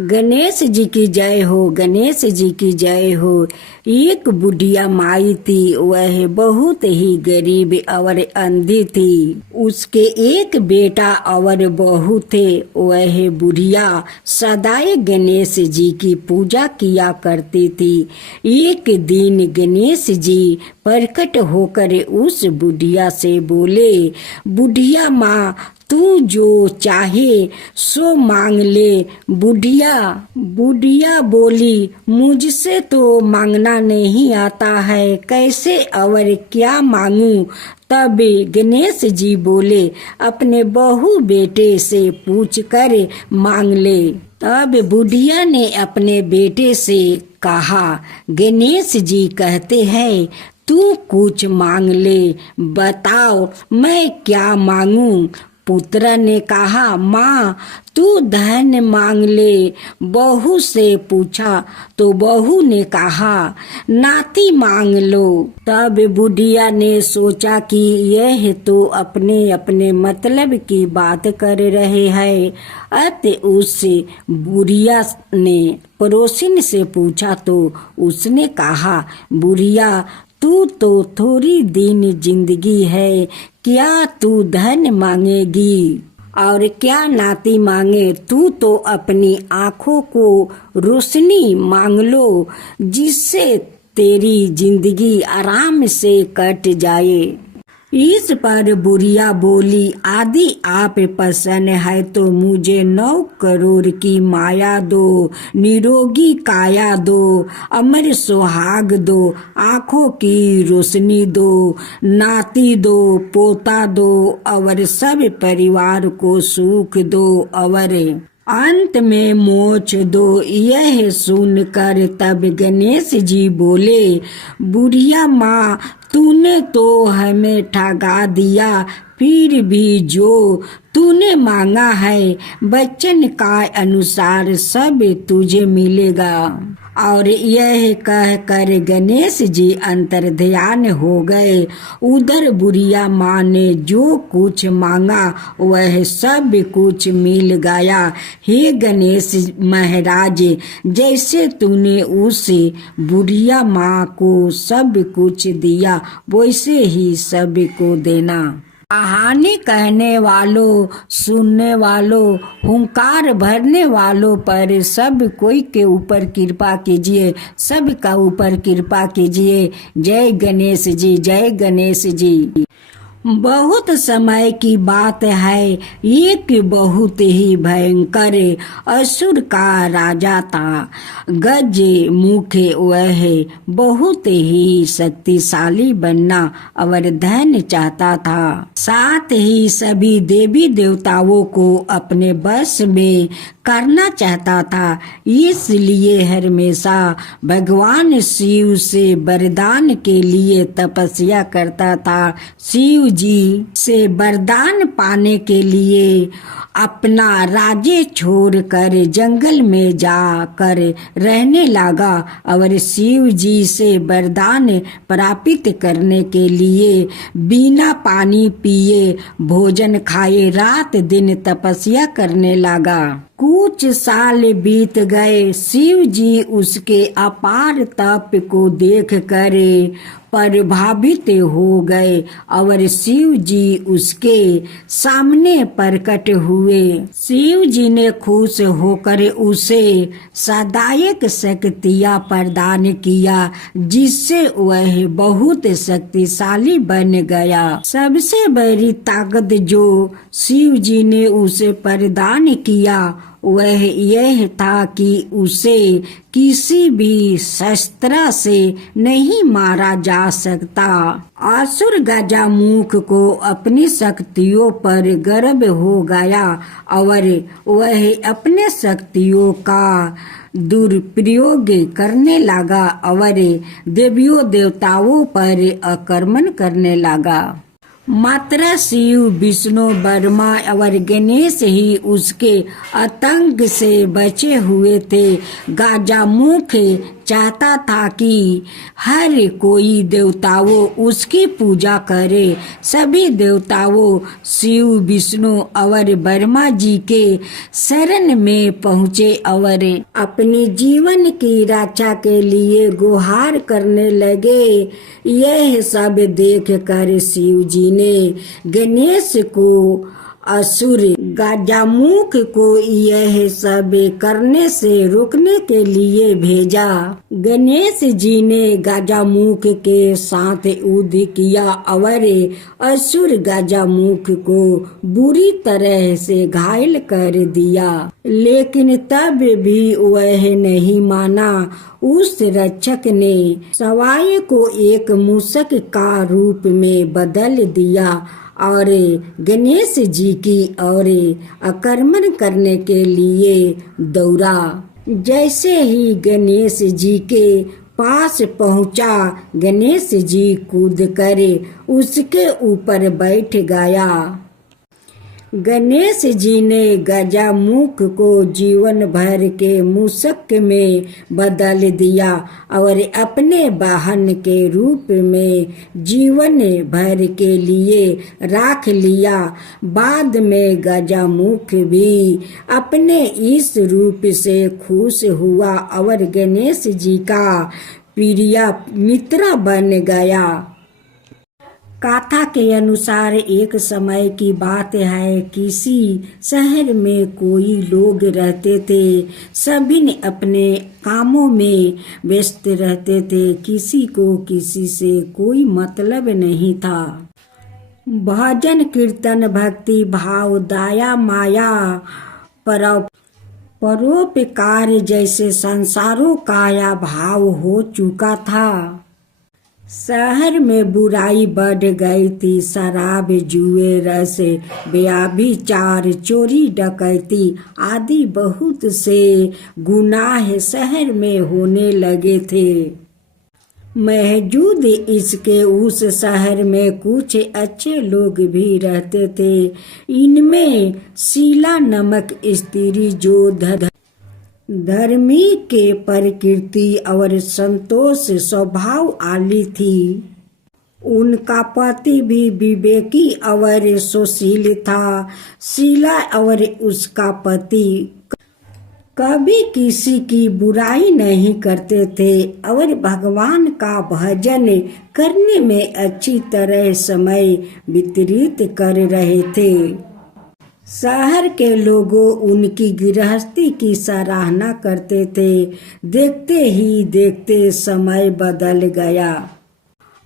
गणेश जी की जय हो, गणेश जी की जय हो। एक बुढ़िया माई थी, वह बहुत ही गरीब और अंधी थी। उसके एक बेटा और बहू थे। वह बुढ़िया सदाई गणेश जी की पूजा किया करती थी। एक दिन गणेश जी प्रकट होकर उस बुढ़िया से बोले, बुढ़िया माँ, तू जो चाहे सो मांग ले। बुढ़िया बोली, मुझसे तो मांगना नहीं आता है, कैसे और क्या मांगू। तब गणेश जी बोले, अपने बहू बेटे से पूछ कर मांग ले। तब बुढ़िया ने अपने बेटे से कहा, गणेश जी कहते हैं तू कुछ मांग ले, बताओ मैं क्या मांगू। पुत्र ने कहा, माँ तू धन मांग ले। बहू से पूछा तो बहू ने कहा, नाती मांग लो। तब बुढ़िया ने सोचा कि यह तो अपने अपने मतलब की बात कर रहे हैं। अतः उससे बुढ़िया ने पड़ोसिन से पूछा तो उसने कहा, बुढ़िया तू तो थोड़ी दिन जिंदगी है, क्या तू धन मांगेगी और क्या नाती मांगे। तू तो अपनी आँखों को रोशनी मांग लो, जिससे तेरी जिंदगी आराम से कट जाए। इस पर बुढ़िया बोली, आदि आप पसंद है तो मुझे 9 करोड़ की माया दो, निरोगी काया दो, अमर सुहाग दो, आँखों की रोशनी दो, नाती दो, पोता दो और सब परिवार को सुख दो और अंत में मोक्ष दो। यह सुनकर तब गणेश जी बोले, बुढ़िया माँ, तूने तो हमें ठगा दिया, फिर भी जो तूने मांगा है वचन का अनुसार सब तुझे मिलेगा। और यह कह कर गणेश जी अंतर्ध्यान हो गए। उधर बुढ़िया माँ ने जो कुछ मांगा वह सब कुछ मिल गया। हे गणेश महाराज, जैसे तूने उस बुढ़िया माँ को सब कुछ दिया वैसे ही सब को देना। कहानी कहने वालों, सुनने वालों, हुंकार भरने वालों पर सब कोई के ऊपर कृपा कीजिए, सब का ऊपर कृपा कीजिए। जय गणेश जी, जय गणेश जी। बहुत समय की बात है, एक बहुत ही भयंकर असुर का राजा था। गज मुख वह बहुत ही शक्तिशाली बनना और धन चाहता था। साथ ही सभी देवी देवताओं को अपने बस में करना चाहता था। इसलिए हमेशा भगवान शिव से वरदान के लिए तपस्या करता था। शिव जी से वरदान पाने के लिए अपना राज्य छोड़कर जंगल में जाकर रहने लगा और शिव जी से वरदान प्राप्त करने के लिए बिना पानी पिए भोजन खाए रात दिन तपस्या करने लगा। कुछ साल बीत गए। शिव जी उसके अपार तप को देख कर प्रभावित हो गए और शिव जी उसके सामने प्रकट हुए। शिव जी ने खुश होकर उसे सदायक शक्तियाँ प्रदान किया, जिससे वह बहुत शक्तिशाली बन गया। सबसे बड़ी ताकत जो शिव जी ने उसे प्रदान किया वह यह था कि उसे किसी भी शस्त्र से नहीं मारा जा सकता। असुर गजामुख को अपनी शक्तियों पर गर्व हो गया और वह अपने शक्तियों का दुरुपयोग करने लगा और देवियों देवताओं पर आक्रमण करने लगा। मात्र शिव, विष्णु, ब्रह्मा और गणेश ही उसके पतंग से बचे हुए थे। गजामुख चाहता था कि हर कोई देवताओं उसकी पूजा करे। सभी देवताओं शिव, विष्णु और ब्रह्मा जी के शरण में पहुँचे और अपने जीवन की रक्षा के लिए गुहार करने लगे। यह सब देखकर शिव जी ने गणेश को असुर गजामुख को यह सब करने से रोकने के लिए भेजा। गणेश जी ने गजामुख के साथ युद्ध किया और असुर गजामुख को बुरी तरह से घायल कर दिया, लेकिन तब भी वह नहीं माना। उस रक्षक ने सवाई को एक मूषक का रूप में बदल दिया और गणेश जी की ओर आक्रमण करने के लिए दौड़ा। जैसे ही गणेश जी के पास पहुंचा, गणेश जी कूद कर उसके ऊपर बैठ गया। गणेश जी ने गजामुख को जीवन भर के मूषक में बदल दिया और अपने वाहन के रूप में जीवन भर के लिए रख लिया। बाद में गजामुख भी अपने इस रूप से खुश हुआ और गणेश जी का प्रिय मित्र बन गया। कथा के अनुसार एक समय की बात है, किसी शहर में कोई लोग रहते थे। सभी ने अपने कामों में व्यस्त रहते थे। किसी को किसी से कोई मतलब नहीं था। भजन, कीर्तन, भक्ति भाव, दया, माया, परोपकार जैसे संसारों का भाव हो चुका था। शहर में बुराई बढ़ गई थी। शराब, जुए, रस, व्यभिचार, चोरी, डकैती आदि बहुत से गुनाह शहर में होने लगे थे। मौजूद इसके उस शहर में कुछ अच्छे लोग भी रहते थे। इनमें शीला नामक स्त्री जो धर्मी के प्रकृति और संतोष स्वभाव वाली थी। उनका पति भी विवेकी और सुशील था। शीला और उसका पति कभी किसी की बुराई नहीं करते थे और भगवान का भजन करने में अच्छी तरह समय व्यतीत कर रहे थे। शहर के लोगों उनकी गृहस्थी की सराहना करते थे। देखते ही देखते समय बदल गया।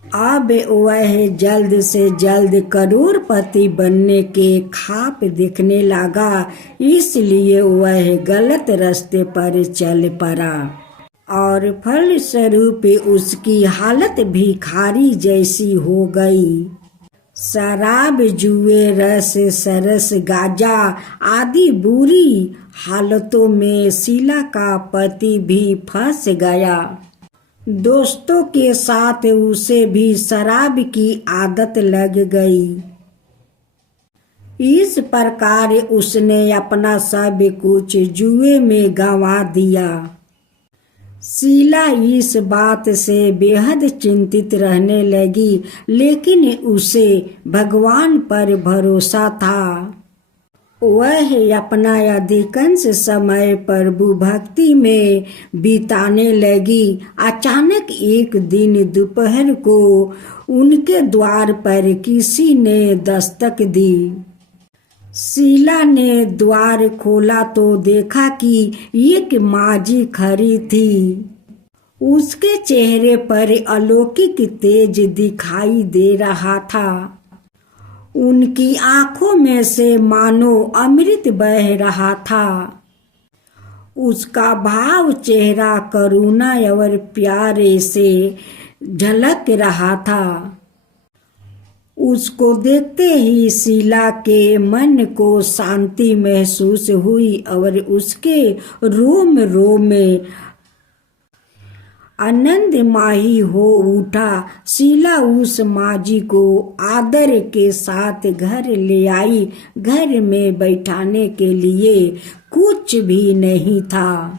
अब वह जल्द से जल्द करोड़पति बनने के ख्वाब देखने लगा, इसलिए वह गलत रास्ते पर चल पड़ा और फलस्वरूप उसकी हालत भिखारी जैसी हो गई। शराब, जुए, रस, सरस, गांजा आदि बुरी हालतों में शीला का पति भी फंस गया। दोस्तों के साथ उसे भी शराब की आदत लग गई। इस प्रकार उसने अपना सब कुछ जुए में गंवा दिया। शीला इस बात से बेहद चिंतित रहने लगी, लेकिन उसे भगवान पर भरोसा था। वह अपना अधिकांश समय प्रभु भक्ति में बिताने लगी। अचानक एक दिन दोपहर को उनके द्वार पर किसी ने दस्तक दी। शीला ने द्वार खोला तो देखा कि एक माजी खड़ी थी। उसके चेहरे पर अलौकिक तेज दिखाई दे रहा था। उनकी आंखों में से मानो अमृत बह रहा था। उसका भाव चेहरा करुणा और प्यारे से झलक रहा था। उसको देखते ही शीला के मन को शांति महसूस हुई और उसके रोम रोम में आनंद माही हो उठा। शीला उस माजी को आदर के साथ घर ले आई। घर में बैठाने के लिए कुछ भी नहीं था।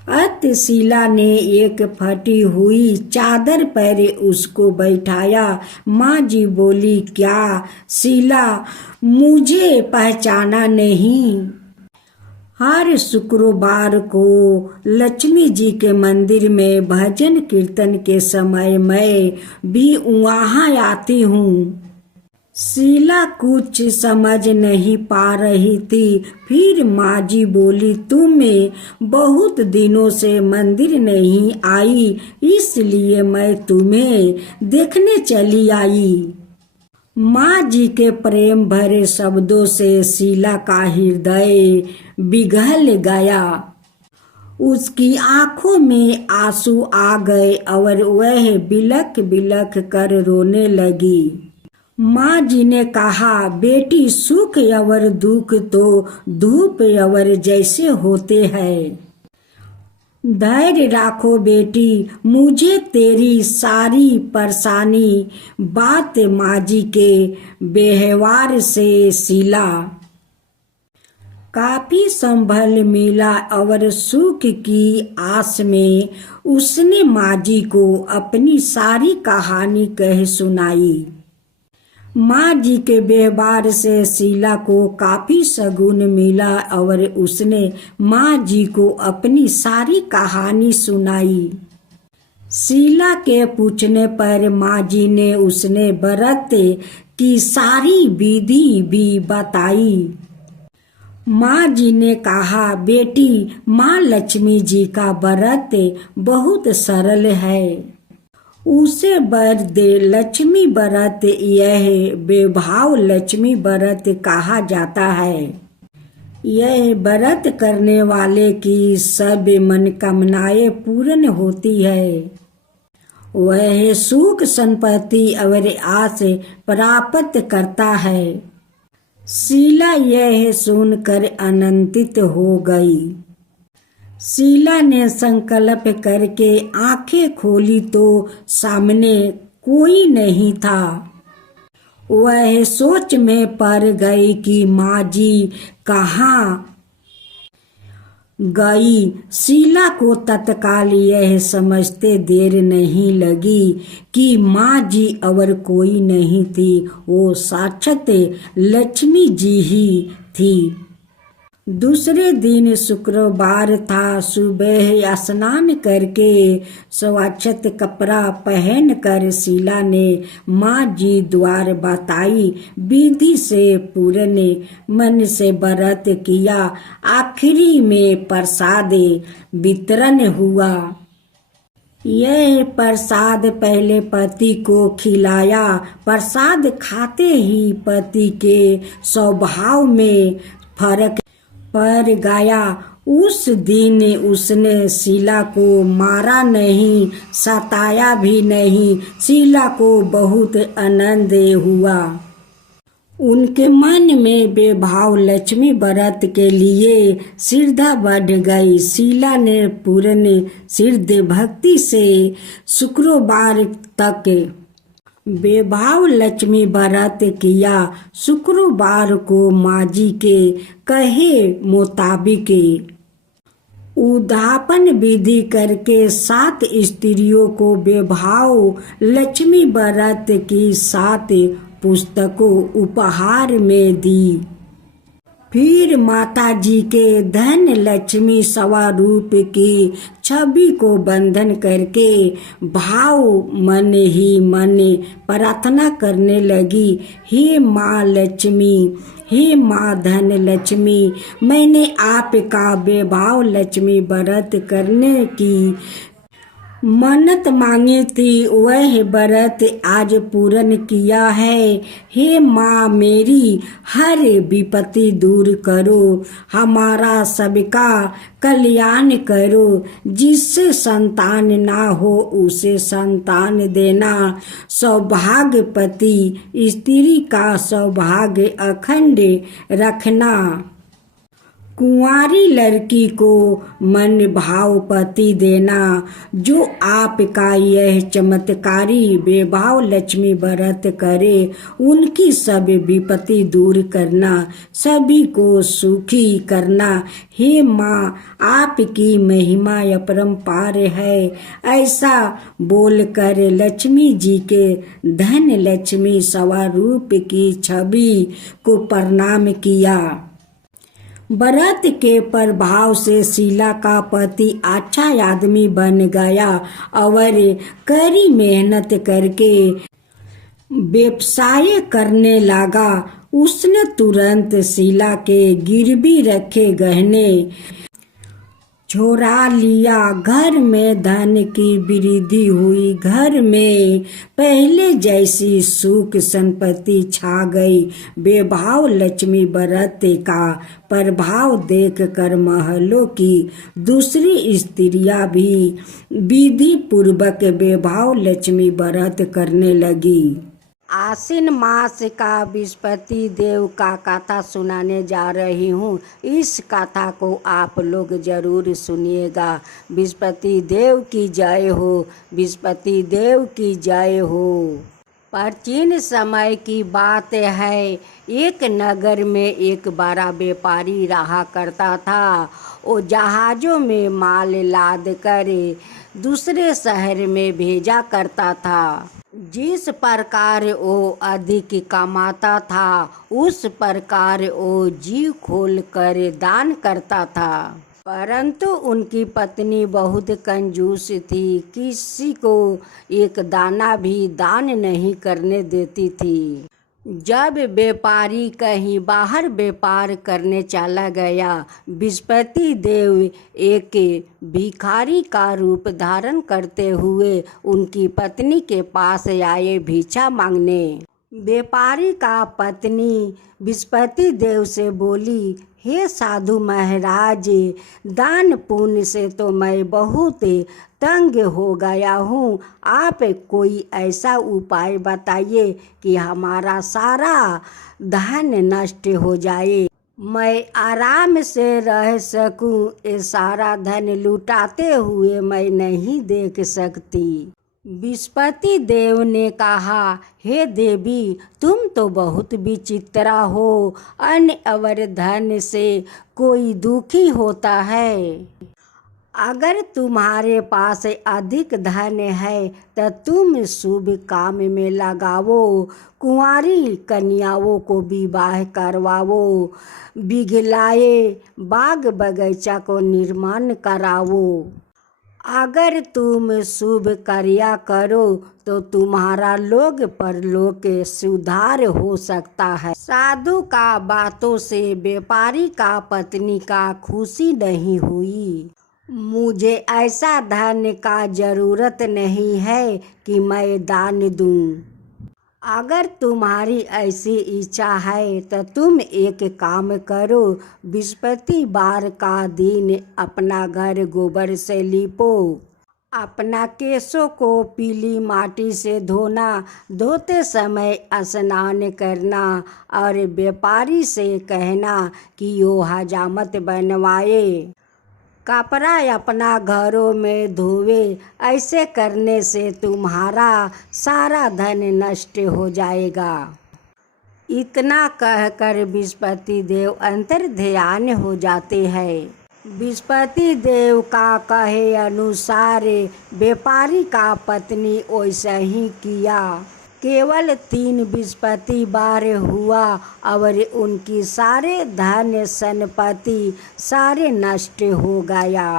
अत शीला ने एक फटी हुई चादर पर उसको बैठाया। माँ जी बोली, क्या शीला, मुझे पहचाना नहीं? हर शुक्रवार को लक्ष्मी जी के मंदिर में भजन कीर्तन के समय मैं भी वहाँ आती हूँ। शीला कुछ समझ नहीं पा रही थी। फिर माँ जी बोली, तुम्हें बहुत दिनों से मंदिर नहीं आई, इसलिए मैं तुम्हें देखने चली आई। माँ जी के प्रेम भरे शब्दों से शीला का हृदय पिघल गया। उसकी आंखों में आंसू आ गए और वह बिलख बिलख कर रोने लगी। माँ जी ने कहा, बेटी, सुख और दुख तो धूप और जैसे होते हैं। धैर्य रखो बेटी, मुझे तेरी सारी परेशानी बात माँ जी के व्यवहार से शीला काफी संभल मिला और सुख की आस में उसने माँ जी को अपनी सारी कहानी कह सुनाई। माँ जी के व्यवहार से शीला को काफी सगुन मिला और उसने माँ जी को अपनी सारी कहानी सुनाई। शीला के पूछने पर माँ जी ने उसने व्रत की सारी विधि भी बताई। माँ जी ने कहा, बेटी, माँ लक्ष्मी जी का व्रत बहुत सरल है। उसे वर दे लक्ष्मी व्रत, यह वैभाव लक्ष्मी व्रत कहा जाता है। यह व्रत करने वाले की सब मनोकामनाएं पूर्ण होती है। वह सुख संपत्ति और आस प्राप्त करता है। शीला यह सुनकर आनंदित हो गई। शीला ने संकल्प करके आंखें खोली तो सामने कोई नहीं था। वह सोच में पड़ गई कि माँ जी कहाँ गई। शीला को तत्काल यह समझते देर नहीं लगी कि माँ जी और कोई नहीं थी, वो साक्षात लक्ष्मी जी ही थी। दूसरे दिन शुक्रवार था। सुबह स्नान करके स्वच्छ कपड़ा पहनकर शीला ने माँ जी द्वार बताई विधि से पूर्ण मन से व्रत किया। आखिरी में प्रसाद वितरण हुआ। यह प्रसाद पहले पति को खिलाया। प्रसाद खाते ही पति के स्वभाव में फर्क पर गया। उस दिन उसने शीला को मारा नहीं, सताया भी नहीं। शीला को बहुत आनंद हुआ। उनके मन में बेभाव लक्ष्मी व्रत के लिए श्रद्धा बढ़ गई। शीला ने पूर्ण श्रद्धा भक्ति से शुक्रवार तक बेभाव लक्ष्मी व्रत किया। शुक्रवार को माँ जी के कहे मुताबिक उद्यापन विधि करके 7 स्त्रियों को बेभाव लक्ष्मी व्रत की 7 पुस्तकों उपहार में दी। फिर माता जी के धन लक्ष्मी स्वरूप की छवि को बंधन करके भाव मन ही मन प्रार्थना करने लगी, हे माँ लक्ष्मी, हे माँ धन लक्ष्मी, मैंने आपका बेभाव लक्ष्मी व्रत करने की मन्नत मांगी थी, वह व्रत आज पूर्ण किया है। हे माँ, मेरी हर विपत्ति दूर करो, हमारा सबका कल्याण करो। जिससे संतान ना हो उसे संतान देना, सौभाग्यपति स्त्री का सौभाग्य अखंड रखना। कुंवारी लड़की को मन भाव पति देना, जो आपका यह चमत्कारी बेभाव लक्ष्मी व्रत करे, उनकी सब विपत्ति दूर करना, सभी को सुखी करना। हे माँ, आपकी महिमा अपरंपार है। ऐसा बोलकर लक्ष्मी जी के धन लक्ष्मी स्वरूप की छवि को प्रणाम किया। व्रत के प्रभाव से शीला का पति अच्छा आदमी बन गया और कड़ी मेहनत करके व्यवसाय करने लगा। उसने तुरंत शीला के गिरवी रखे गहने छोड़ा लिया। घर में धन की वृद्धि हुई। घर में पहले जैसी सुख संपत्ति छा गई। बेभाव लक्ष्मी व्रत का प्रभाव देखकर महलों की दूसरी स्त्रियां भी विधि पूर्वक बेभाव लक्ष्मी व्रत करने लगी। आश्विन मास का बृहस्पति देव का कथा सुनाने जा रही हूँ। इस कथा को आप लोग जरूर सुनिएगा। बृहस्पति देव की जय हो, बृहस्पति देव की जय हो। प्राचीन समय की बात है। एक नगर में एक बड़ा व्यापारी रहा करता था। वो जहाज़ों में माल लाद कर दूसरे शहर में भेजा करता था। जिस प्रकार वो अधिक कमाता था, उस प्रकार वो जी खोल कर दान करता था। परंतु उनकी पत्नी बहुत कंजूस थी, किसी को एक दाना भी दान नहीं करने देती थी। जब व्यापारी कहीं बाहर व्यापार करने चला गया, बृहस्पति देव एक भिखारी का रूप धारण करते हुए उनकी पत्नी के पास आए भिक्षा मांगने। व्यापारी का पत्नी बृहस्पति देव से बोली, हे साधु महाराज, दान पुण्य से तो मैं बहुत तंग हो गया हूँ। आप कोई ऐसा उपाय बताइए कि हमारा सारा धन नष्ट हो जाए, मैं आराम से रह सकूं। ये सारा धन लुटाते हुए मैं नहीं देख सकती। बृहस्पति देव ने कहा, हे देवी, तुम तो बहुत विचित्रा हो। अन्न और धन से कोई दुखी होता है। अगर तुम्हारे पास अधिक धन है तो तुम शुभ काम में लगाओ, कुंवारी कन्याओं को विवाह करवाओ, बिगलाए बाग बगीचा को निर्माण कराओ। अगर तुम शुभ कार्य करो तो तुम्हारा लोक परलोक सुधार हो सकता है। साधु का बातों से व्यापारी का पत्नी का खुशी नहीं हुई। मुझे ऐसा धन का जरूरत नहीं है कि मैं दान दूं। अगर तुम्हारी ऐसी इच्छा है तो तुम एक काम करो, बृहस्पतिवार का दिन अपना घर गोबर से लीपो, अपना केशों को पीली माटी से धोना, धोते समय स्नान करना और व्यापारी से कहना कि वो हजामत बनवाए, कपड़ा अपना घरों में धोवे। ऐसे करने से तुम्हारा सारा धन नष्ट हो जाएगा। इतना कहकर बृहस्पति देव अंतर ध्यान हो जाते हैं। बृहस्पति देव का कहे अनुसार व्यापारी का पत्नी वैसा ही किया। केवल 3 बृहस्पतिवार हुआ और उनकी सारे धन संपत्ति सारे नष्ट हो गया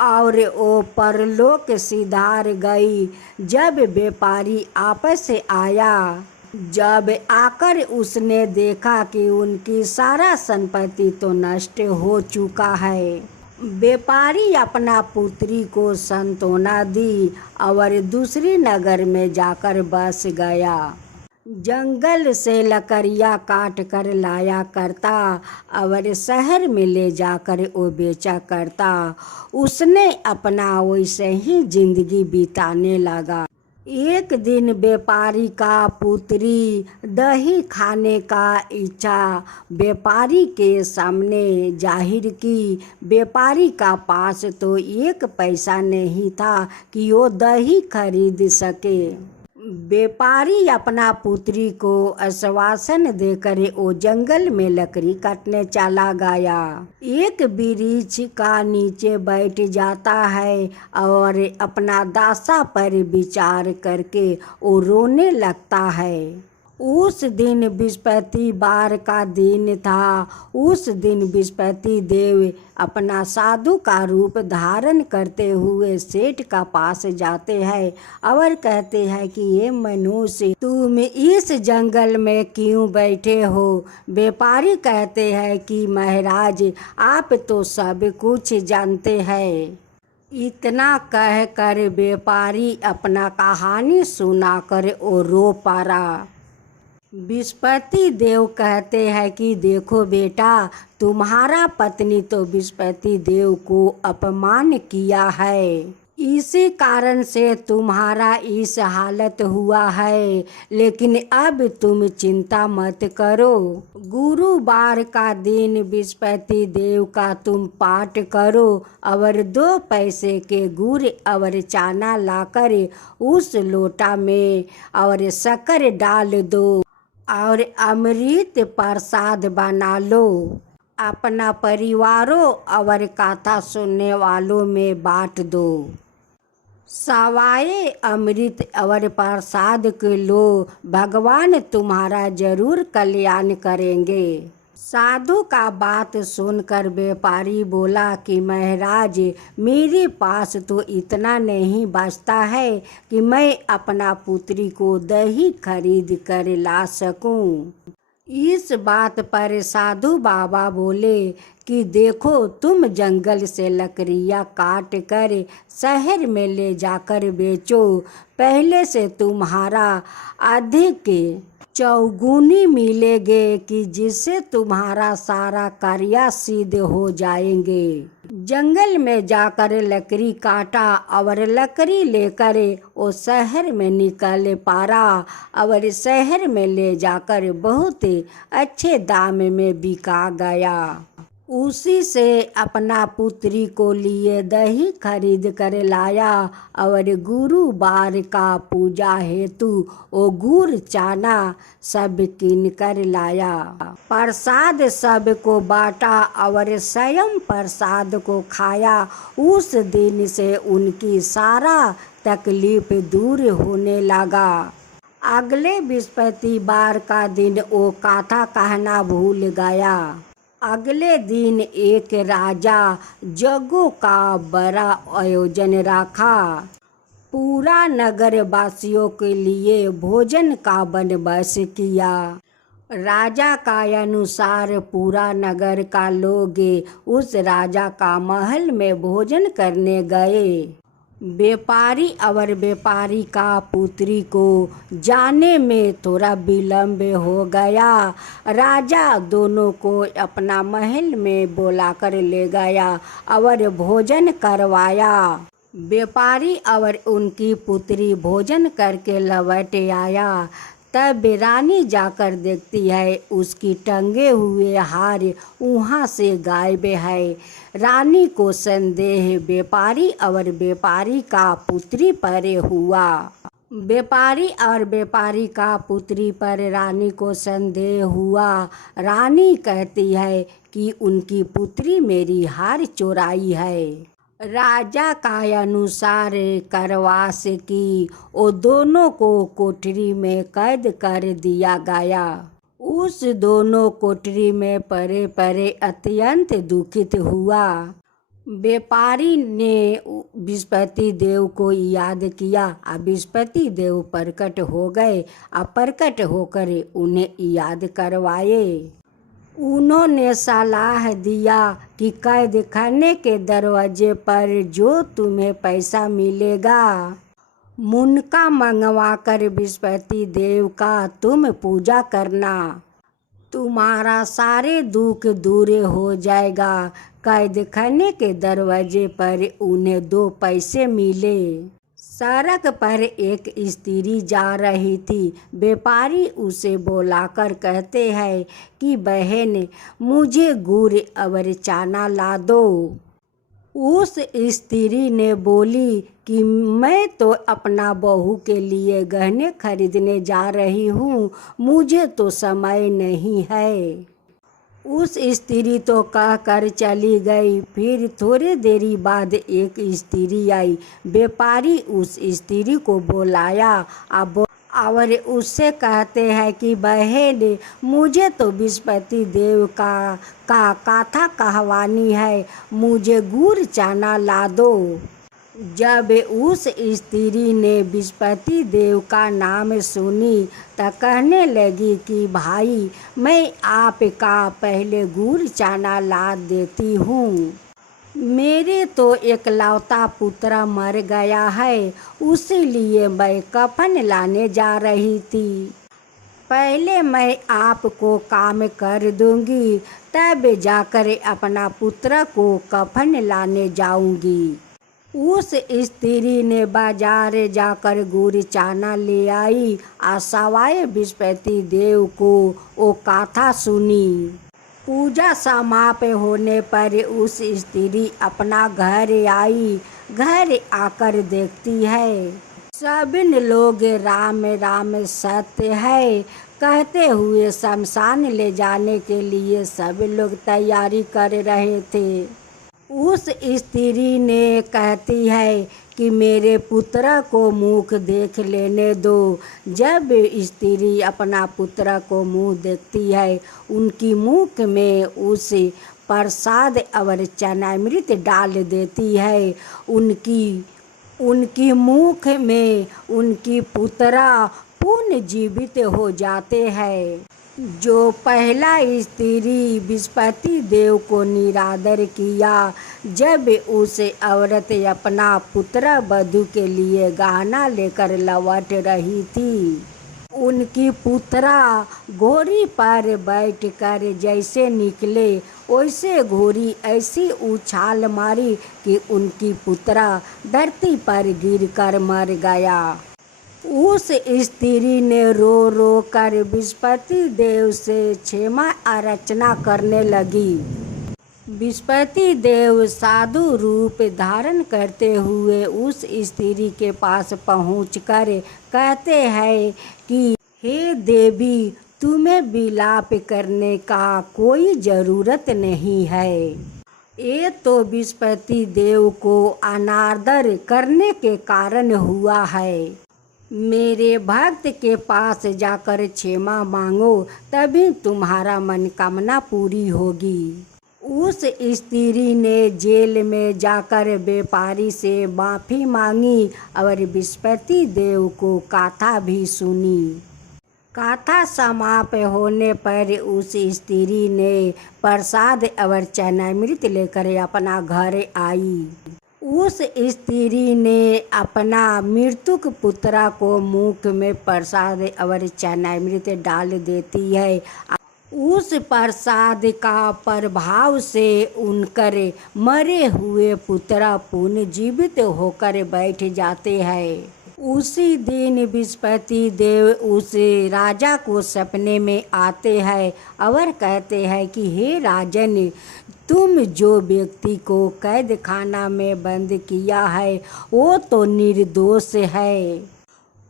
और वो परलोक सिधार गई। जब व्यापारी आपस आया, जब आकर उसने देखा कि उनकी सारा संपत्ति तो नष्ट हो चुका है। व्यापारी अपना पुत्री को सांत्वना दी और दूसरी नगर में जाकर बस गया। जंगल से लकड़ियाँ काट कर लाया करता और शहर में ले जाकर वो बेचा करता। उसने अपना वैसे ही जिंदगी बिताने लगा। एक दिन व्यापारी का पुत्री दही खाने का इच्छा व्यापारी के सामने जाहिर की। व्यापारी का पास तो एक पैसा नहीं था कि वो दही खरीद सके। व्यापारी अपना पुत्री को आश्वासन देकर वो जंगल में लकड़ी काटने चला गया। एक वृक्ष का नीचे बैठ जाता है और अपना दशा पर विचार करके वो रोने लगता है। उस दिन बृहस्पतिवार का दिन था। उस दिन बृहस्पति देव अपना साधु का रूप धारण करते हुए सेठ का पास जाते हैं और कहते हैं कि ये मनुष्य, तुम इस जंगल में क्यों बैठे हो? व्यापारी कहते हैं कि महाराज, आप तो सब कुछ जानते हैं। इतना कहकर व्यापारी अपना कहानी सुनाकर वो रो पड़ा। बृहस्पति देव कहते हैं कि देखो बेटा, तुम्हारा पत्नी तो बृहस्पति देव को अपमान किया है, इसी कारण से तुम्हारा इस हालत हुआ है। लेकिन अब तुम चिंता मत करो। गुरुवार का दिन बृहस्पति देव का तुम पाठ करो और 2 पैसे के गुड़ और चाना लाकर उस लोटा में और शक्कर डाल दो और अमृत प्रसाद बना लो। अपना परिवारों और कथा सुनने वालों में बांट दो। सवाए अमृत और प्रसाद के लो, भगवान तुम्हारा जरूर कल्याण करेंगे। साधु का बात सुनकर व्यापारी बोला कि महाराज, मेरे पास तो इतना नहीं बचता है कि मैं अपना पुत्री को दही खरीद कर ला सकूं। इस बात पर साधु बाबा बोले कि देखो, तुम जंगल से लकड़ियाँ काट कर शहर में ले जाकर बेचो। पहले से तुम्हारा अधिक चौगुनी मिलेंगे कि जिससे तुम्हारा सारा कार्य सिद्ध हो जाएंगे। जंगल में जाकर लकड़ी काटा और लकड़ी लेकर वो शहर में निकल पारा और शहर में ले जाकर बहुत अच्छे दाम में बिका गया। उसी से अपना पुत्री को लिए दही खरीद कर लाया और गुरुवार का पूजा हेतु वो गुड़ चाना सब किन कर लाया। प्रसाद सबको बांटा और स्वयं प्रसाद को खाया। उस दिन से उनकी सारा तकलीफ दूर होने लगा। अगले बृहस्पतिवार का दिन वो कथा कहना भूल गया। अगले दिन एक राजा जगों का बड़ा आयोजन रखा। पूरा नगर वासियों के लिए भोजन का बंदोबस्त किया। राजा का अनुसार पूरा नगर का लोग उस राजा का महल में भोजन करने गए। व्यापारी और व्यापारी का पुत्री को जाने में थोड़ा विलम्ब हो गया। राजा दोनों को अपना महल में बुलाकर ले गया और भोजन करवाया। व्यापारी और उनकी पुत्री भोजन करके लौट आया। तब रानी जाकर देखती है उसकी टंगे हुए हार वहाँ से गायब है। रानी को संदेह व्यापारी और व्यापारी का पुत्री पर हुआ। व्यापारी और व्यापारी का पुत्री पर रानी को संदेह हुआ। रानी कहती है कि उनकी पुत्री मेरी हार चुराई है। राजा का अनुसार करवास की वो दोनों को कोठरी में कैद कर दिया गया। उस दोनों कोठरी में परे परे अत्यंत दुखित हुआ। व्यापारी ने बृहस्पति देव को याद किया। बृहस्पति देव प्रकट हो गए। प्रकट होकर उन्हें याद करवाए। उन्होंने सलाह दिया कि कैद खाने के दरवाजे पर जो तुम्हें पैसा मिलेगा, मुनका मंगवा कर बृहस्पति देव का तुम पूजा करना। तुम्हारा सारे दुख दूर हो जाएगा। कैद खाने के दरवाजे पर उन्हें 2 पैसे मिले। सड़क पर एक स्त्री जा रही थी। व्यापारी उसे बुलाकर कहते हैं कि बहन, मुझे गुड़ और चना ला दो। उस स्त्री ने बोली कि मैं तो अपना बहू के लिए गहने खरीदने जा रही हूँ, मुझे तो समय नहीं है। उस स्त्री तो कहकर चली गई। फिर थोड़ी देरी बाद एक स्त्री आई। व्यापारी उस स्त्री को बुलाया और उससे कहते हैं कि बहन, मुझे तो बृहस्पति देव का कथा कहवानी है, मुझे गुड़ चना ला दो। जब उस स्त्री ने बृहस्पति देव का नाम सुनी तो कहने लगी कि भाई, मैं आपका पहले गुड़ चना ला देती हूँ। मेरे तो एकलौता पुत्र मर गया है, उसीलिए मैं कफन लाने जा रही थी। पहले मैं आपको काम कर दूंगी, तब जाकर अपना पुत्र को कफन लाने जाऊंगी। उस स्त्री ने बाजार जाकर गुड़ चना ले आई और सवाए बृहस्पति देव को वो कथा सुनी। पूजा समाप्त होने पर उस स्त्री अपना घर आई। घर आकर देखती है सभी लोग राम राम सत्य है कहते हुए शमशान ले जाने के लिए सभी लोग तैयारी कर रहे थे। उस स्त्री ने कहती है कि मेरे पुत्र को मुख देख लेने दो। जब स्त्री अपना पुत्र को मुँह देखती है, उनकी मुख में उस प्रसाद और चनामृत डाल देती है। उनकी मुख में उनकी पुत्रा पुनः जीवित हो जाते हैं। जो पहला स्त्री बृहस्पति देव को निरादर किया, जब उस औरत अपना पुत्र वधू के लिए गहना लेकर लौट रही थी, उनकी पुत्रा घोड़ी पर बैठकर जैसे निकले, वैसे घोड़ी ऐसी उछाल मारी कि उनकी पुत्रा धरती पर गिरकर मर गया। उस स्त्री ने रो रो कर बृहस्पति देव से क्षमा याचना करने लगी। बृहस्पति देव साधु रूप धारण करते हुए उस स्त्री के पास पहुंचकर कहते हैं कि हे देवी, तुम्हें विलाप करने का कोई ज़रूरत नहीं है। ये तो बृहस्पति देव को अनादर करने के कारण हुआ है। मेरे भक्त के पास जाकर क्षमा मांगो, तभी तुम्हारा मनोकामना पूरी होगी। उस स्त्री ने जेल में जाकर व्यापारी से माफ़ी मांगी और बृहस्पति देव को कथा भी सुनी। कथा समाप्त होने पर उस स्त्री ने प्रसाद और चनामृत लेकर अपना घर आई। उस स्त्री ने अपना मृतक पुत्र को मुख में प्रसाद और चनामृत डाल देती है। उस प्रसाद का प्रभाव से उनकर मरे हुए पुत्र पुनः जीवित होकर बैठ जाते हैं। उसी दिन बृहस्पति देव उस राजा को सपने में आते हैं और कहते हैं कि हे राजन, तुम जो व्यक्ति को कैद खाना में बंद किया है, वो तो निर्दोष है,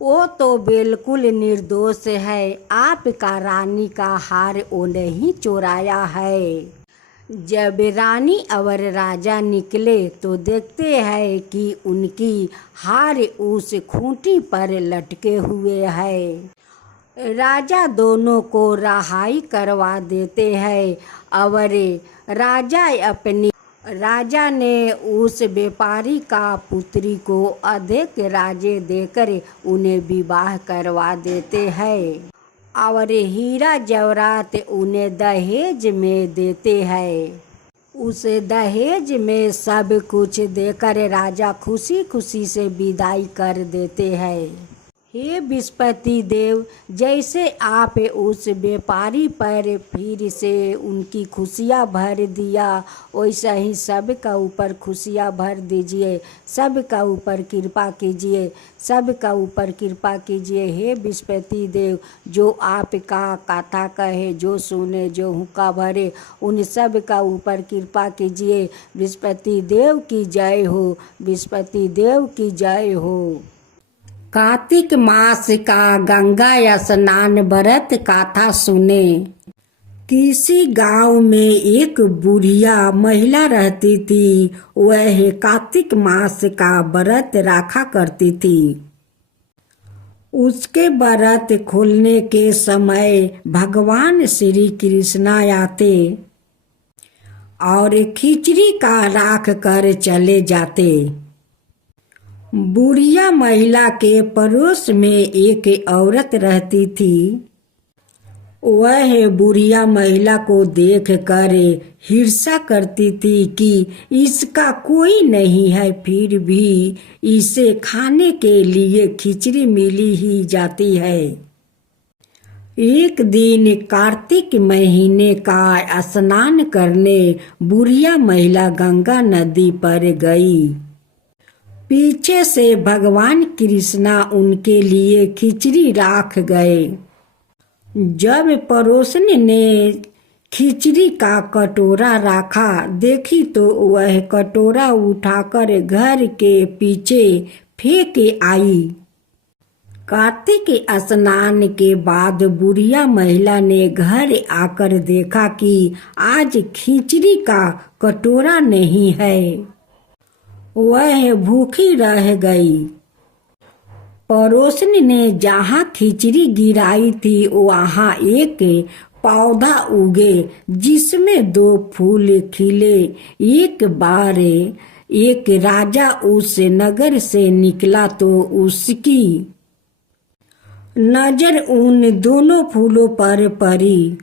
वो तो बिल्कुल निर्दोष है। आपका रानी का हार वो नहीं चुराया है। जब रानी और राजा निकले तो देखते हैं कि उनकी हार उस खूंटी पर लटके हुए है। राजा दोनों को रिहाई करवा देते हैं और राजा ने उस व्यापारी का पुत्री को अधिक राजे देकर उन्हें विवाह करवा देते हैं और हीरा जवाहरात उन्हें दहेज में देते हैं। उस दहेज में सब कुछ देकर राजा खुशी खुशी से विदाई कर देते हैं। हे विस्पति देव, जैसे आप उस व्यापारी पर फिर से उनकी खुशियाँ भर दिया, वैसा ही सबका ऊपर खुशियाँ भर दीजिए, सबका ऊपर कृपा कीजिए, सबका ऊपर कृपा कीजिए। हे विस्पति देव, जो आपका कथा कहे, जो सुने, जो हुक्का भरे, उन सब का ऊपर कृपा कीजिए। विस्पति देव की जय हो, विस्पति देव की जय हो। कार्तिक मास का गंगा स्नान व्रत कथा सुने। किसी गांव में एक बुढ़िया महिला रहती थी। वह कार्तिक मास का व्रत रखा करती थी। उसके व्रत खोलने के समय भगवान श्री कृष्ण आते और खिचड़ी का राख कर चले जाते। बुढ़िया महिला के पड़ोस में एक औरत रहती थी। वह बुढ़िया महिला को देखकर ईर्ष्या करती थी कि इसका कोई नहीं है, फिर भी इसे खाने के लिए खिचड़ी मिली ही जाती है। एक दिन कार्तिक महीने का स्नान करने बुढ़िया महिला गंगा नदी पर गई। पीछे से भगवान कृष्णा उनके लिए खिचड़ी राख गए। जब पड़ोसन ने खिचड़ी का कटोरा रखा, देखी तो वह कटोरा उठाकर घर के पीछे फेंक आई। कार्तिक स्नान के बाद बुढ़िया महिला ने घर आकर देखा कि आज खिचड़ी का कटोरा नहीं है। वह भूखी रह गई। पड़ोसन ने जहाँ खिचड़ी गिराई थी वहाँ एक पौधा उगे जिसमें 2 फूल खिले। एक बार एक राजा उस नगर से निकला तो उसकी नजर उन दोनों फूलों पर पड़ी।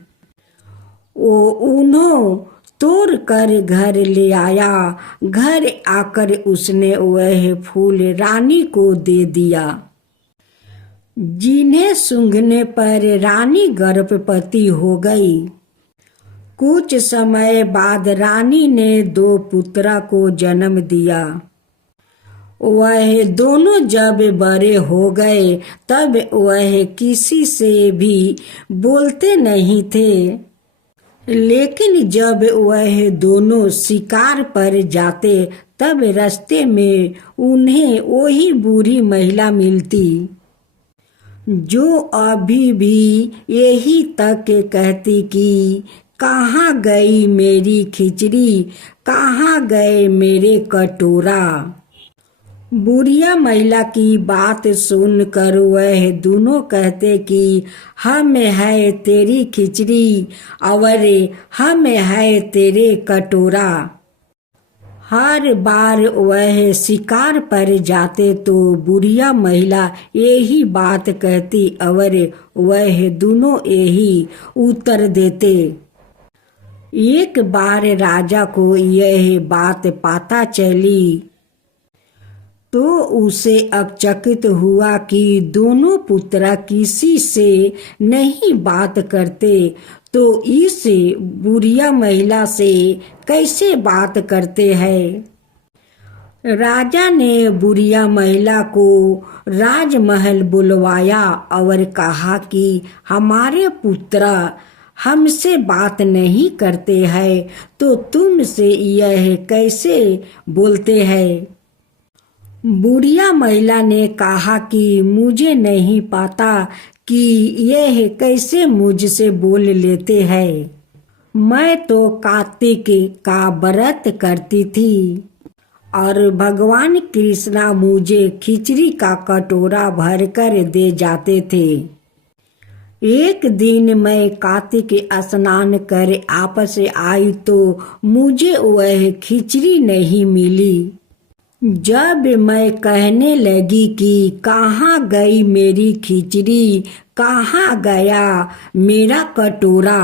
वो उन्हों तोड़ कर घर ले आया। घर आकर उसने वह फूल रानी को दे दिया, जिन्हें सूंघने पर रानी गर्भवती हो गई। कुछ समय बाद रानी ने 2 पुत्रा को जन्म दिया। वह दोनों जब बड़े हो गए तब वह किसी से भी बोलते नहीं थे, लेकिन जब वह दोनों शिकार पर जाते तब रास्ते में उन्हें वही बूढ़ी महिला मिलती, जो अभी भी यही तक कहती कि कहाँ गई मेरी खिचड़ी, कहाँ गए मेरे कटोरा। बुढ़िया महिला की बात सुनकर वह दोनों कहते कि हम है तेरी खिचड़ी और हम है तेरे कटोरा। हर बार वह शिकार पर जाते तो बुढ़िया महिला यही बात कहती और वह दोनों यही उत्तर देते। एक बार राजा को यह बात पता चली तो उसे अचकित हुआ कि दोनों पुत्र किसी से नहीं बात करते तो इस बुढ़िया महिला से कैसे बात करते हैं। राजा ने बुढ़िया महिला को राजमहल बुलवाया और कहा कि हमारे पुत्र हमसे बात नहीं करते हैं तो तुमसे यह कैसे बोलते हैं। बुढ़िया महिला ने कहा कि मुझे नहीं पता कि यह कैसे मुझसे बोल लेते हैं। मैं तो कार्तिक का व्रत करती थी और भगवान कृष्णा मुझे खिचड़ी का कटोरा भरकर दे जाते थे। एक दिन मैं कार्तिक स्नान कर आपस आई तो मुझे वह खिचड़ी नहीं मिली। जब मैं कहने लगी कि कहाँ गई मेरी खिचड़ी, कहाँ गया मेरा कटोरा,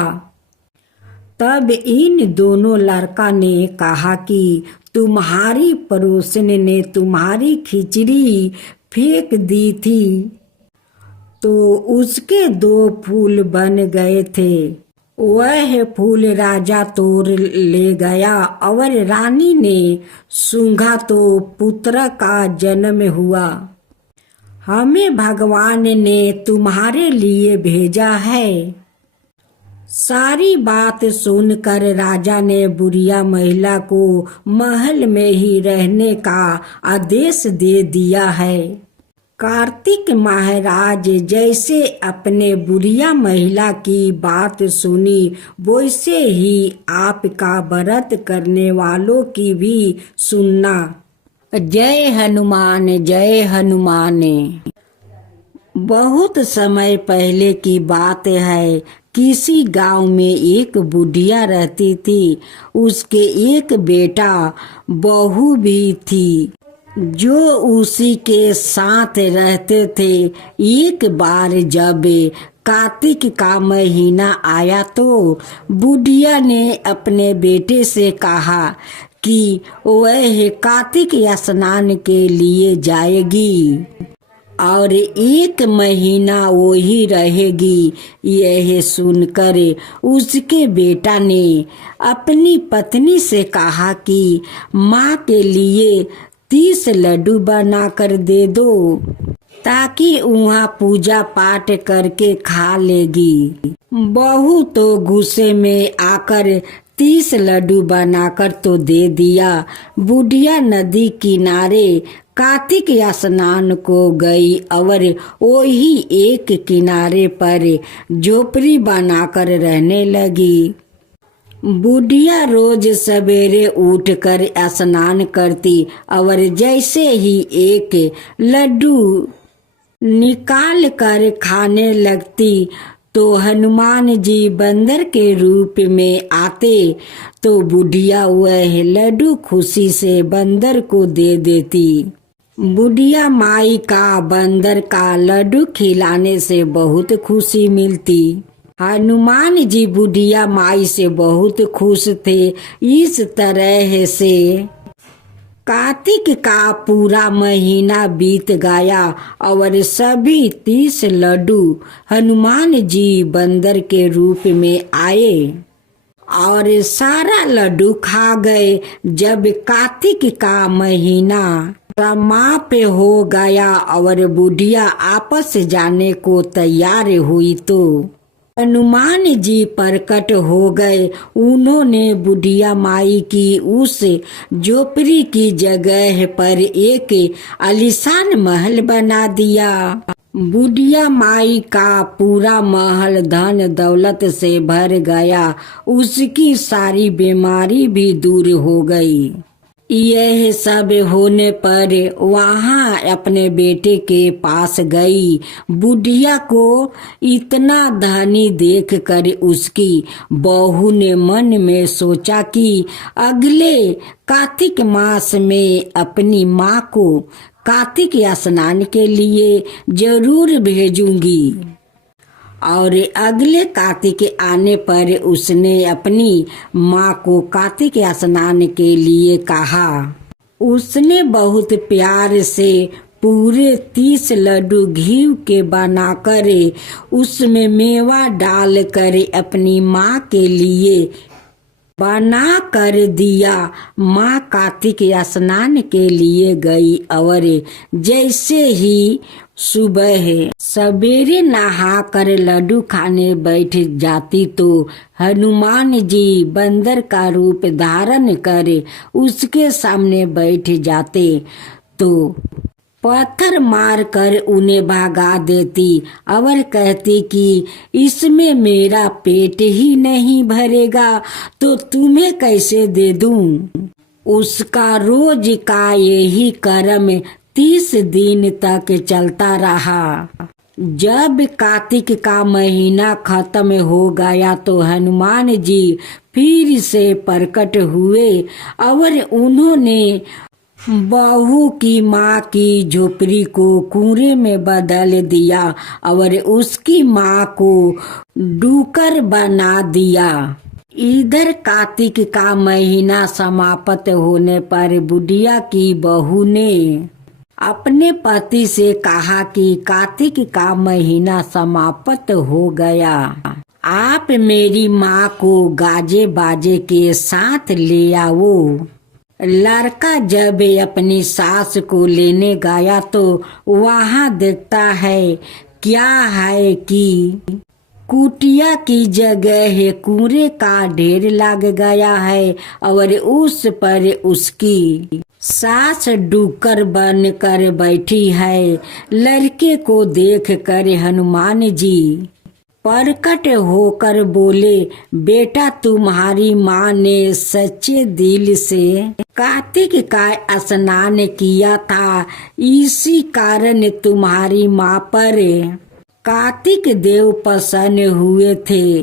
तब इन दोनों लड़का ने कहा कि तुम्हारी पड़ोसन ने तुम्हारी खिचड़ी फेंक दी थी। तो उसके 2 फूल बन गए थे। वह फूल राजा तोड़ ले गया और रानी ने सूंघा तो पुत्र का जन्म हुआ। हमें भगवान ने तुम्हारे लिए भेजा है। सारी बात सुनकर राजा ने बुढ़िया महिला को महल में ही रहने का आदेश दे दिया है। कार्तिक महाराज जैसे अपने बुढ़िया महिला की बात सुनी, वैसे ही आपका व्रत करने वालों की भी सुनना। जय हनुमान जय हनुमान। बहुत समय पहले की बात है। किसी गांव में एक बुढ़िया रहती थी। उसके एक बेटा बहू भी थी जो उसी के साथ रहते थे। एक बार जब कार्तिक का महीना आया तो बुढ़िया ने अपने बेटे से कहा कि वह कार्तिक स्नान के लिए जाएगी और 1 महीना वो ही रहेगी। यह सुनकर उसके बेटा ने अपनी पत्नी से कहा कि माँ के लिए 30 लड्डू बना कर दे दो ताकि वहाँ पूजा पाठ करके खा लेगी। बहू तो गुस्से में आकर 30 लड्डू बनाकर तो दे दिया। बुढ़िया नदी किनारे कार्तिक स्नान को गई और वही एक किनारे पर झोपड़ी बनाकर रहने लगी। बुढ़िया रोज सवेरे उठकर स्नान करती और जैसे ही एक लड्डू निकाल कर खाने लगती तो हनुमान जी बंदर के रूप में आते तो बुढ़िया वह लड्डू खुशी से बंदर को दे देती। बुढ़िया माई का बंदर का लड्डू खिलाने से बहुत खुशी मिलती। हनुमान जी बुढ़िया माई से बहुत खुश थे। इस तरह से कार्तिक का पूरा महीना बीत गया और सभी 30 लड्डू हनुमान जी बंदर के रूप में आए और सारा लड्डू खा गए। जब कार्तिक का महीना समाप्त हो गया और बुढ़िया आपस जाने को तैयार हुई तो हनुमान जी प्रकट हो गए। उन्होंने बुढ़िया माई की उस झोपड़ी की जगह पर एक आलीशान महल बना दिया। बुढ़िया माई का पूरा महल धन दौलत से भर गया। उसकी सारी बीमारी भी दूर हो गई। यह सब होने पर वहाँ अपने बेटे के पास गई। बुढ़िया को इतना धनी देखकर उसकी बहू ने मन में सोचा कि अगले कार्तिक मास में अपनी माँ को कार्तिक स्नान के लिए जरूर भेजूंगी। और अगले कार्तिक आने पर उसने अपनी माँ को कार्तिक स्नान के लिए कहा। उसने बहुत प्यार से पूरे 30 लड्डू घी के बनाकर उसमें मेवा डालकर अपनी माँ के लिए बना कर दिया। माँ कार्तिक स्नान के लिए गई और जैसे ही सुबह सवेरे नहाकर लड्डू खाने बैठ जाती तो हनुमान जी बंदर का रूप धारण कर उसके सामने बैठ जाते तो पत्थर मार कर उन्हें भगा देती और कहती कि इसमें मेरा पेट ही नहीं भरेगा तो तुम्हें कैसे दे दूं। उसका रोज का यही कर्म 30 दिन तक चलता रहा। जब कार्तिक का महीना खत्म हो गया तो हनुमान जी फिर से प्रकट हुए और उन्होंने बहू की माँ की झोपड़ी को कुएं में बदल दिया और उसकी माँ को डूकर बना दिया। इधर कार्तिक का महीना समाप्त होने पर बुढ़िया की बहू ने अपने पति से कहा कि कार्तिक का महीना समाप्त हो गया, आप मेरी माँ को गाजे बाजे के साथ ले आओ। लड़का जब अपनी सास को लेने गया तो वहाँ देखता है क्या है कि कुटिया की जगह कूड़े का ढेर लग गया है और उस पर उसकी सास डुक्कर बन कर बैठी है। लड़के को देख कर हनुमान जी प्रकट होकर बोले, बेटा तुम्हारी माँ ने सच्चे दिल से कार्तिक का स्नान किया था, इसी कारण तुम्हारी माँ पर कार्तिक देव प्रसन्न हुए थे।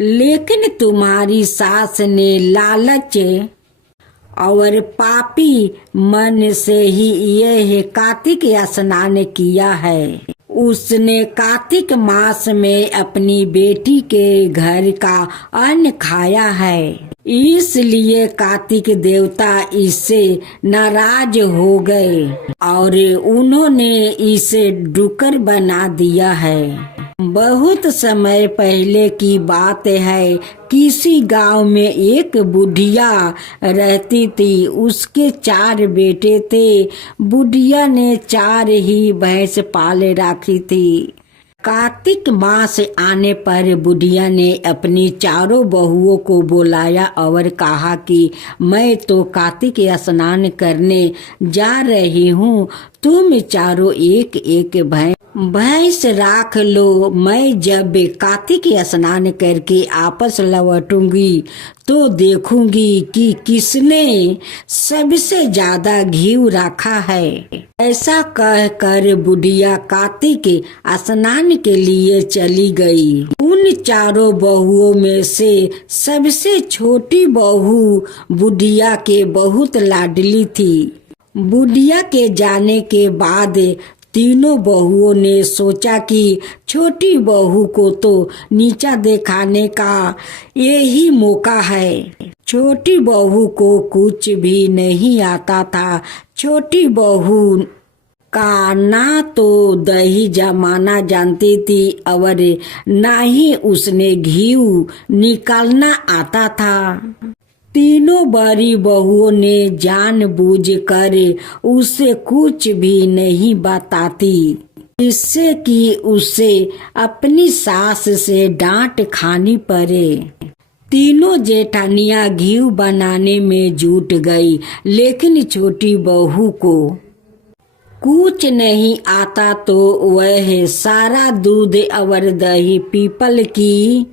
लेकिन तुम्हारी सास ने लालच और पापी मन से ही यह कार्तिक स्नान किया है। उसने कार्तिक मास में अपनी बेटी के घर का अन्न खाया है, इसलिए कार्तिक देवता इससे नाराज हो गए और उन्होंने इसे डुक्कर बना दिया है। बहुत समय पहले की बात है, किसी गांव में एक बुढ़िया रहती थी। उसके 4 बेटे थे। बुढ़िया ने 4 ही भैंस पाल रखी थी। कार्तिक मास आने पर बुढ़िया ने अपनी 4 बहुओं को बुलाया और कहा कि मैं तो कार्तिक स्नान करने जा रही हूँ, तुम चारों एक एक भैंस राख लो। मैं जब कार्तिक स्नान करके आपस लौटूंगी तो देखूंगी कि किसने सबसे ज्यादा घी रखा है। ऐसा कहकर बुढ़िया कार्तिक स्नान के लिए चली गई। उन 4 बहुओं में से सबसे छोटी बहू बुढ़िया के बहुत लाडली थी। बुढ़िया के जाने के बाद तीनों बहुओं ने सोचा कि छोटी बहू को तो नीचा दिखाने का यही मौका है। छोटी बहू को कुछ भी नहीं आता था। छोटी बहू का ना तो दही जमाना जानती थी और ना ही उसने घी निकालना आता था। तीनों बड़ी बहुओं ने जानबूझकर उसे कुछ भी नहीं बताती, जिससे कि उसे अपनी सास से डांट खानी पड़े। तीनों जेठानियां घी बनाने में जुट गई, लेकिन छोटी बहू को कुछ नहीं आता तो वह सारा दूध और दही पीपल की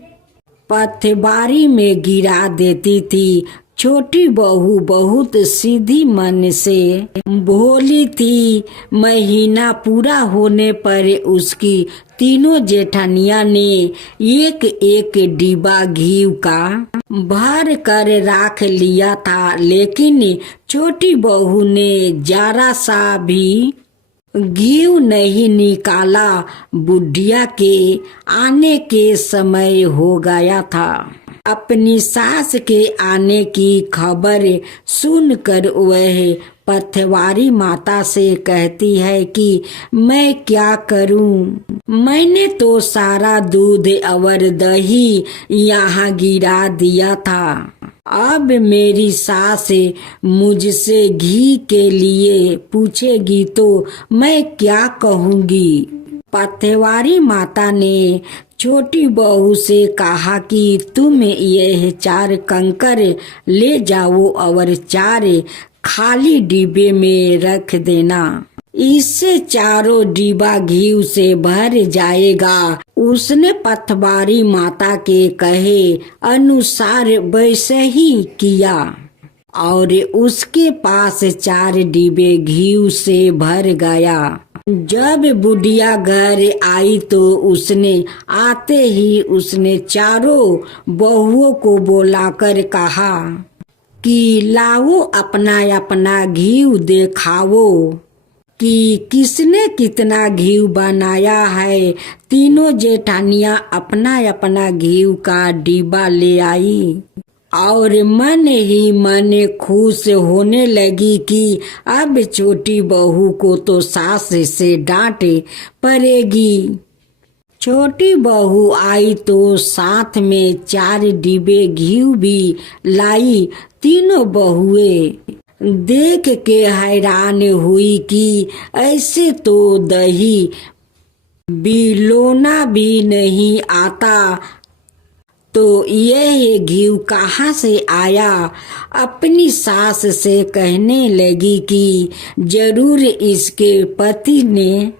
पथबारी में गिरा देती थी। छोटी बहू बहुत सीधी मन से भोली थी। महीना पूरा होने पर उसकी तीनों जेठानियां ने एक एक डिब्बा घी का भर कर रख लिया था, लेकिन छोटी बहू ने जरा सा भी घी नहीं निकाला। बुढ़िया के आने के समय हो गया था। अपनी सास के आने की खबर सुनकर वह पथवारी माता से कहती है कि मैं क्या करूं? मैंने तो सारा दूध और दही यहाँ गिरा दिया था। अब मेरी सास मुझसे घी के लिए पूछेगी तो मैं क्या कहूँगी? पथवारी माता ने छोटी बहू से कहा कि तुम यह 4 कंकर ले जाओ और 4 खाली डिब्बे में रख देना। इससे 4 डिब्बा घी से भर जाएगा। उसने पथवारी माता के कहे अनुसार वैसे ही किया और उसके पास 4 डिब्बे घी से भर गया। जब बुढ़िया घर आई तो उसने आते ही उसने 4 बहुओं को बुलाकर कहा कि लाओ अपना अपना घी दिखाओ कि किसने कितना घी बनाया है। तीनों जेठानियां अपना अपना घी का डिब्बा ले आई। और मन ही मन खुश होने लगी कि अब छोटी बहू को तो सास से डांट पड़ेगी। छोटी बहू आई तो साथ में 4 डिब्बे घी भी लाई। तीनों बहुएं देख के हैरान हुई कि ऐसे तो दही बिलोना भी नहीं आता, तो यह घी कहाँ से आया। अपनी सास से कहने लगी कि जरूर इसके पति ने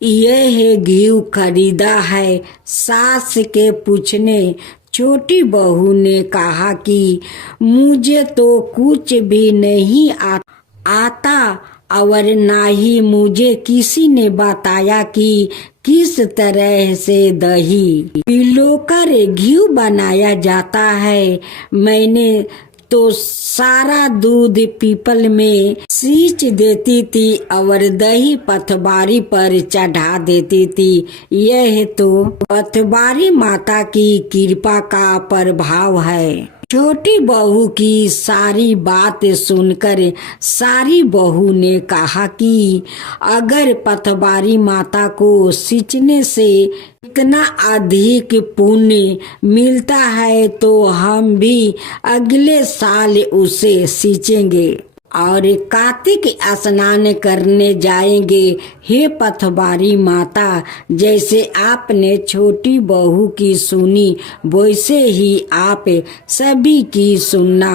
यह घी खरीदा है। सास के पूछने छोटी बहू ने कहा कि मुझे तो कुछ भी नहीं आता और ना ही मुझे किसी ने बताया कि किस तरह से दही पिलोकर घी बनाया जाता है। मैंने तो सारा दूध पीपल में सींच देती थी और दही पथवारी पर चढ़ा देती थी। यह तो पथवारी माता की कृपा का प्रभाव है। छोटी बहू की सारी बात सुनकर सारी बहू ने कहा कि अगर पथवारी माता को सींचने से इतना अधिक पुण्य मिलता है तो हम भी अगले साल उसे सींचेंगे और कार्तिक स्नान करने जाएंगे। हे पथवारी माता, जैसे आपने छोटी बहू की सुनी वैसे ही आप सभी की सुनना।